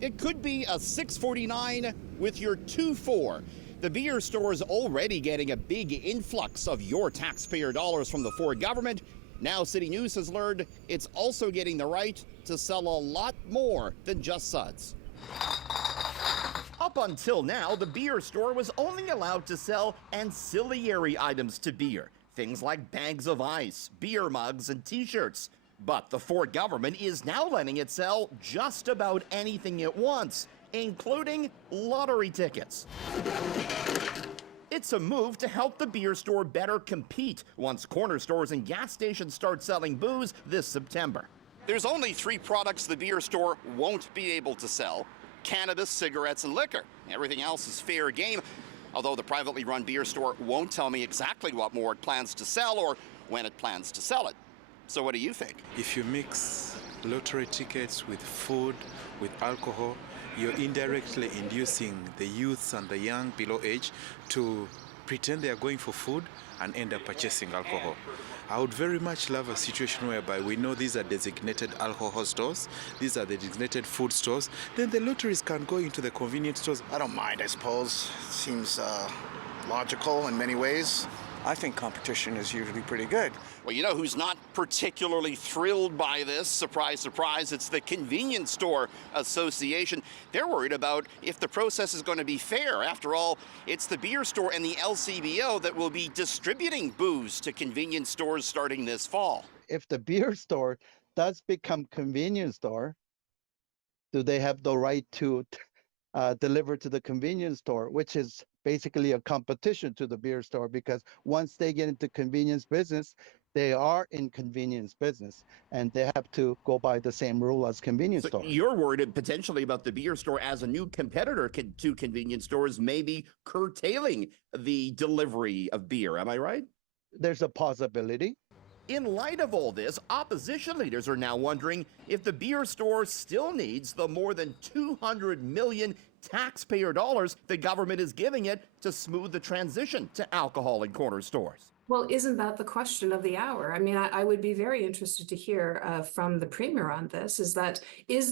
it could be a $6.49 with your 2-4. The beer store is already getting a big influx of your taxpayer dollars from the Ford government. Now City News has learned it's also getting the right to sell a lot more than just suds. Up until now, the beer store was only allowed to sell ancillary items to beer, things like bags of ice, beer mugs, and t-shirts. But the Ford government is now letting it sell just about anything it wants, including lottery tickets. It's a move to help the beer store better compete once corner stores and gas stations start selling booze this September. There's only 3 products the beer store won't be able to sell: cannabis, cigarettes, and liquor. Everything else is fair game, although the privately run beer store won't tell me exactly what more it plans to sell or when it plans to sell it. So what do you think? If you mix lottery tickets with food, with alcohol, you're indirectly inducing the youths and the young below age to pretend they are going for food and end up purchasing alcohol. I would very much love a situation whereby we know these are designated alcohol stores, these are the designated food stores, then the lotteries can go into the convenience stores. I don't mind, I suppose. Seems logical in many ways. I think competition is usually pretty good. Well, you know who's not particularly thrilled by this? Surprise, surprise, it's the Convenience Store Association. They're worried about if the process is going to be fair. After all, it's the beer store and the LCBO that will be distributing booze to convenience stores starting this fall. If the beer store does become convenience store, do they have the right to deliver to the convenience store, which is basically a competition to the beer store, because once they get into convenience business, they are in convenience business and they have to go by the same rule as convenience stores. You're worried potentially about the beer store as a new competitor to convenience stores, maybe curtailing the delivery of beer. Am I right? There's a possibility. In light of all this, opposition leaders are now wondering if the beer store still needs the more than $200 million taxpayer dollars the government is giving it to smooth the transition to alcohol in corner stores. Well, isn't that the question of the hour? I mean, I would be very interested to hear from the Premier on this, is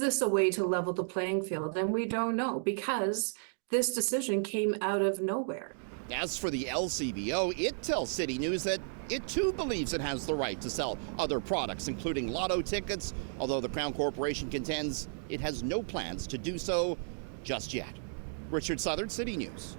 this a way to level the playing field? And we don't know, because this decision came out of nowhere. As for the LCBO, it tells City News that it too believes it has the right to sell other products, including lotto tickets, although the Crown Corporation contends it has no plans to do so just yet. Richard Southard, City News.